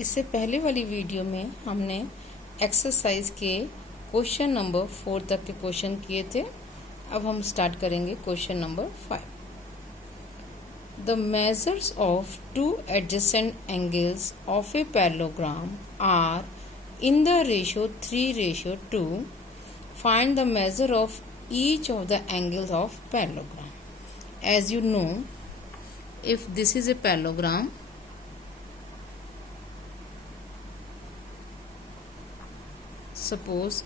इससे पहले वाली वीडियो में हमने एक्सरसाइज के क्वेश्चन नंबर 4 तक के क्वेश्चन किए थे। अब हम स्टार्ट करेंगे question number 5। The measures of two adjacent angles of a parallelogram are in the ratio 3:2. Find the measure of each of the angles of parallelogram. As you know, if this is a parallelogram, suppose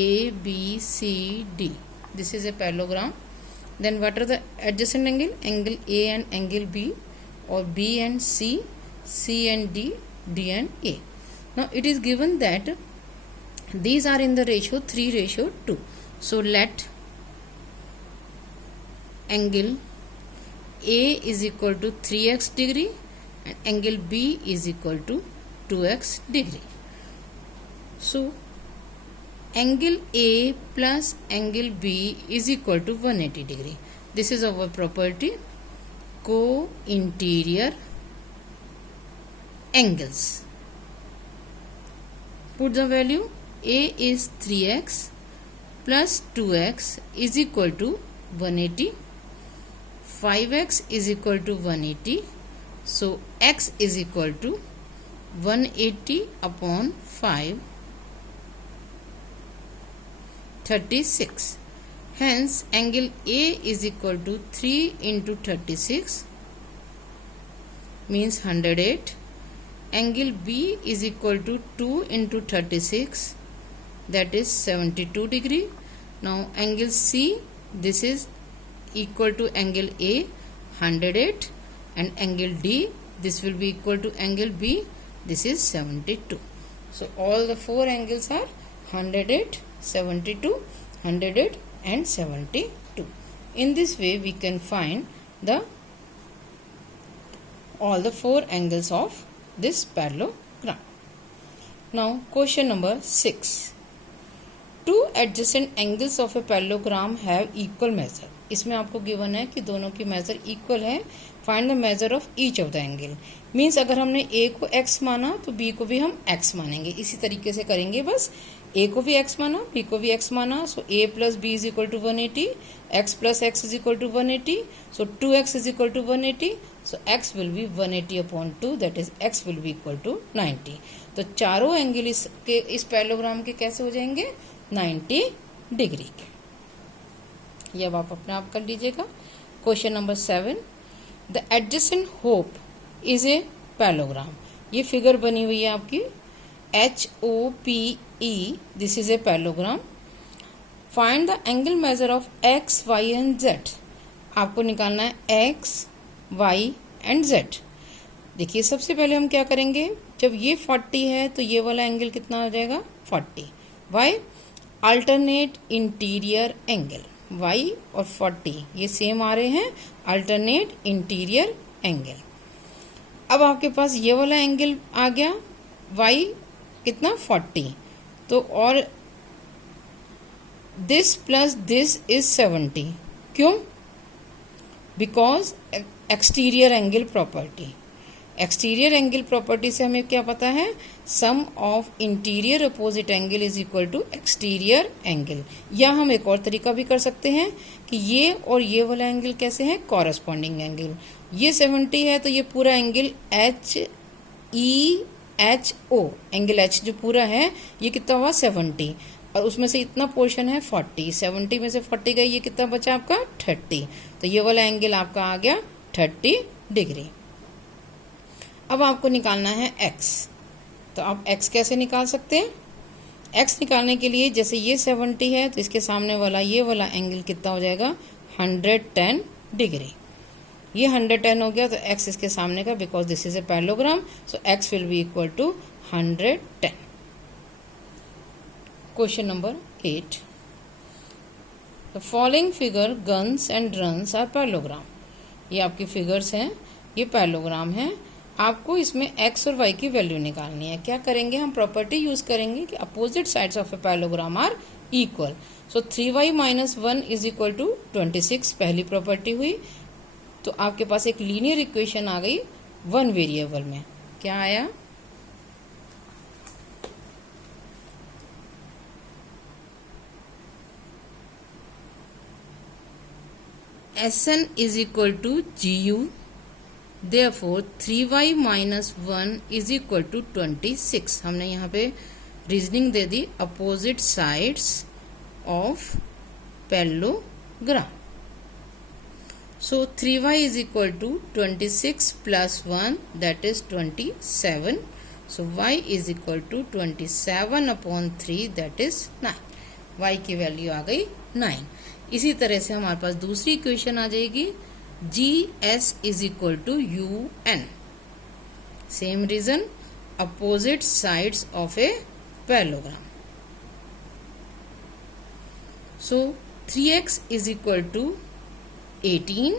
A, B, C, D, this is a parallelogram, then what are the adjacent angle? Angle A and angle B, or B and C, C and D, D and A. Now it is given that these are in the ratio 3:2. So let angle A is equal to 3x degree and angle B is equal to 2x degree. So angle A plus angle B is equal to 180 degree. This is our property, co-interior angles. Put the value. A is 3x plus 2x is equal to 180. 5x is equal to 180. So x is equal to 180 upon 5, 36. Hence angle A is equal to 3 into 36 means 108. Angle B is equal to 2 into 36, that is 72 degree. Now angle C, this is equal to angle A, 108, and angle D, this will be equal to angle B, this is 72. So all the four angles are 108, 72, 108 and 72. In this way we can find all the four angles of this parallelogram. Now question number 6. Two adjacent angles of a parallelogram have equal measure. इसमें आपको given है कि दोनों की major equal है. Find the measure of each of the angle. Means अगर हमने A को x माना तो B को भी हम x मानेंगे. इसी तरीके से करेंगे. बस A को भी x माना, B को भी x माना. सो A plus B is equal to 180, x plus x is equal to 180. So 2x is equal to 180. So x will be 180 upon 2, that is x will be equal to 90. तो चारों angle इस parallelogram के कैसे हो जाएंगे? 90 degree के. ये अब आप अपने आप कर लीजिएगा. Question number 7. The adjacent hope is a parallelogram. ये फिगर बनी हुई है आपकी HOPE. This is a parallelogram. Find the angle measure of x, y and z. आपको निकालना है x, y एंड z. देखिए सबसे पहले हम क्या करेंगे, जब ये 40 है तो ये वाला एंगल कितना हो जाएगा? 40. Y? Alternate interior angle. y और 40 ये सेम आ रहे हैं, अल्टरनेट इंटीरियर एंगल. अब आपके पास ये वाला एंगल आ गया, y कितना? 40. तो और दिस प्लस दिस इज 70. क्यों? Because exterior angle property. Exterior angle property से हमें क्या पता है? Sum of interior opposite angle is equal to exterior angle. या हम एक और तरीका भी कर सकते हैं कि ये और ये वाला एंगल कैसे है? Corresponding angle. ये 70 है तो ये पूरा एंगल HEHO, एंगल H जो पूरा है ये कितना हुआ? 70. और उसमें से इतना पोर्शन है 40. 70 में से 40 गई, ये कितना बचा आपका? 30. तो ये वाला एंगल आपका आ गया 30 डिग्री. अब आपको निकालना है x. तो आप x कैसे निकाल सकते हैं? x निकालने के लिए जैसे ये 70 है तो इसके सामने वाला ये वाला एंगल कितना हो जाएगा? 110 डिग्री. ये 110 हो गया तो x इसके सामने का, because this is a parallelogram. So x will be equal to 110. Question number 8. The following figure GUNS and RUNS are parallelogram. ये आपकी फिगर्स हैं, ये पैरेललोग्राम है. आपको इसमें x और y की वैल्यू निकालनी है. क्या करेंगे? हम प्रॉपर्टी यूज करेंगे कि opposite sides of a parallelogram are equal. So 3y - 1 is equal to 26. पहली प्रॉपर्टी हुई. तो आपके पास एक लीनियर इक्वेशन आ गई वन वेरिएबल में. क्या आया? SN is equal to GU. Therefore 3y minus 1 is equal to 26. हमने यहाँ पे reasoning they the opposite sides of parallelogram. So 3y is equal to 26 plus 1, that is 27. So y is equal to 27 upon 3, that is 9. y की value आ गई 9. इसी तरह से हमारे पास दूसरी इक्वेशन आ जाएगी GS is equal to UN. Same reason, opposite sides of a parallelogram. So 3x is equal to 18,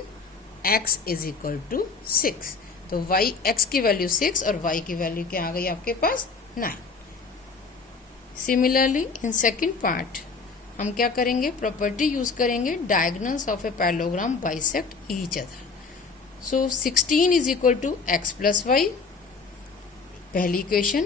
x is equal to 6. तो y x की वैल्यू 6 और y की वैल्यू क्या आ गई आपके पास 9. सिमिलरली इन सेकेंड पार्ट हम क्या करेंगे, प्रॉपर्टी यूज करेंगे, diagonals of a parallelogram bisect each other. So 16 is equal to x plus y, पहली इक्वेशन,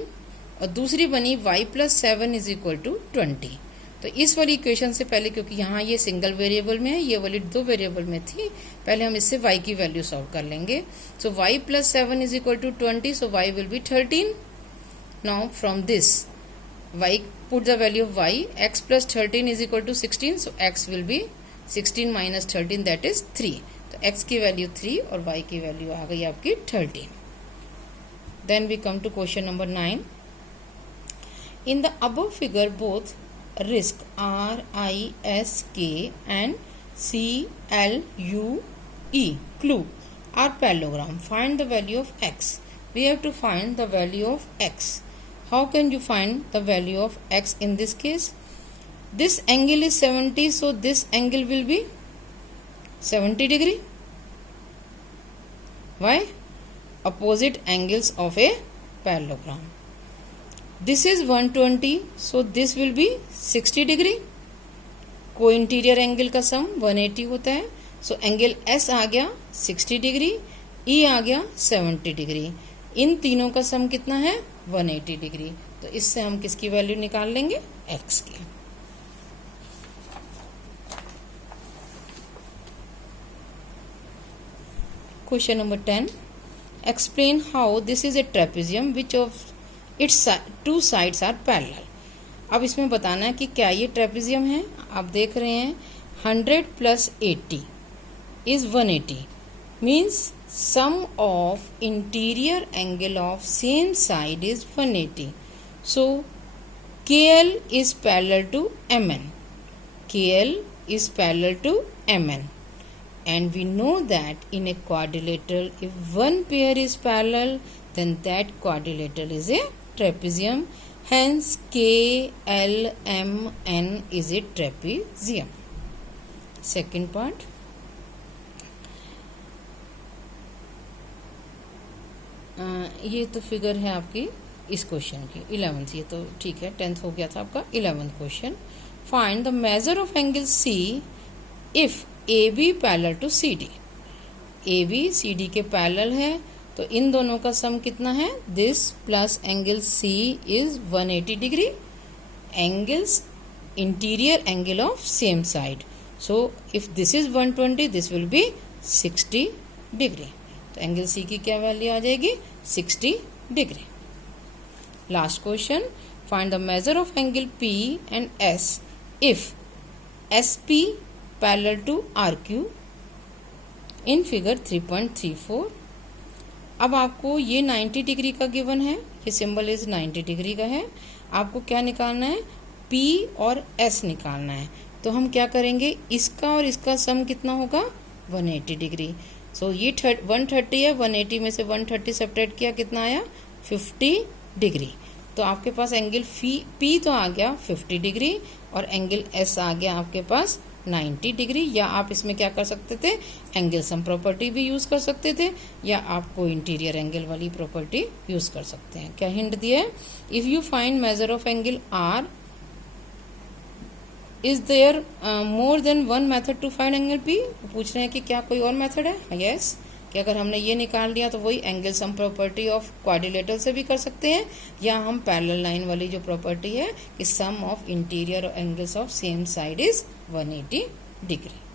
और दूसरी बनी y plus 7 is equal to 20. तो इस वाली इक्वेशन से पहले, क्योंकि यहाँ ये सिंगल वेरिएबल में है, ये वाली दो वेरिएबल में थी, पहले हम इससे y की वैल्यू सॉल्व कर लेंगे. So y plus 7 is equal to 20, so y will be 13. Now from this y, put the value of y, x plus 13 is equal to 16, so x will be 16 minus 13, that is 3. तो x की value 3 और y की value आ गई आपकी 13. Then we come to question number 9. In the above figure, both risk R, I, S, K and C, L, U, E, clue are parallelogram. Find the value of x. We have to find the value of x. How can you find the value of x in this case? This angle is 70, so this angle will be 70 degree. Why? Opposite angles of a parallelogram. This is 120, so this will be 60 degree. Co-interior angle का सम 180 होता है, so angle S आ गया 60 degree, E आ गया 70 degree. इन तीनों का sum कितना है 180 degree. तो इससे हम किसकी वैल्यू निकाल लेंगे, x की. Question number 10. Explain how this is a trapezium which of its two sides are parallel. अब इसमें बताना है कि क्या ये ट्रेपेजियम है. आप देख रहे हैं 100 plus 80 is 180, means sum of interior angle of same side is 180. So KL is parallel to MN. KL is parallel to MN. And we know that in a quadrilateral, if one pair is parallel, then that quadrilateral is a trapezium. Hence KLMN is a trapezium. Second part. ये तो figure है आपकी इस question की 11th. ये तो ठीक है, 10th हो गया था आपका. 11th question. Find the measure of angle C if A B parallel to C D. A B C D के पैरेलल है, तो इन दोनों का सम कितना है, this plus angle C is 180 degree. Angles interior angle of same side, so if this is 120, this will be 60 degree. तो angle C की क्या वैल्यू आ जाएगी, 60 degree. Last question. Find the measure of angle P and S if S P parallel to R Q in figure 3.34. अब आपको ये 90 degree का given है, ये सिंबल इज 90 डिग्री का है. आपको क्या निकालना है, पी और एस निकालना है. तो हम क्या करेंगे, इसका और इसका सम कितना होगा, 180 डिग्री. सो ये 130 है, 180 में से 130 सेपरेट किया, कितना आया, 50 डिग्री. तो आपके पास एंगल पी तो आ गया 50 डिग्री और एंगल एस आ गया आपके पास 90 डिग्री. या आप इसमें क्या कर सकते थे, एंगल सम प्रॉपर्टी भी यूज कर सकते थे, या आपको इंटीरियर एंगल वाली प्रॉपर्टी यूज कर सकते हैं. क्या हिंट दिया है, if you find measure of angle R is there more than one method to find angle P. पूछ रहे हैं कि क्या कोई और मेथड है. यस, कि अगर हमने ये निकाल लिया तो वही angle sum property of quadrilateral से भी कर सकते हैं, या हम पैरेलल लाइन वाली जो प्रॉपर्टी है कि sum of interior angles of same side is 180 degree.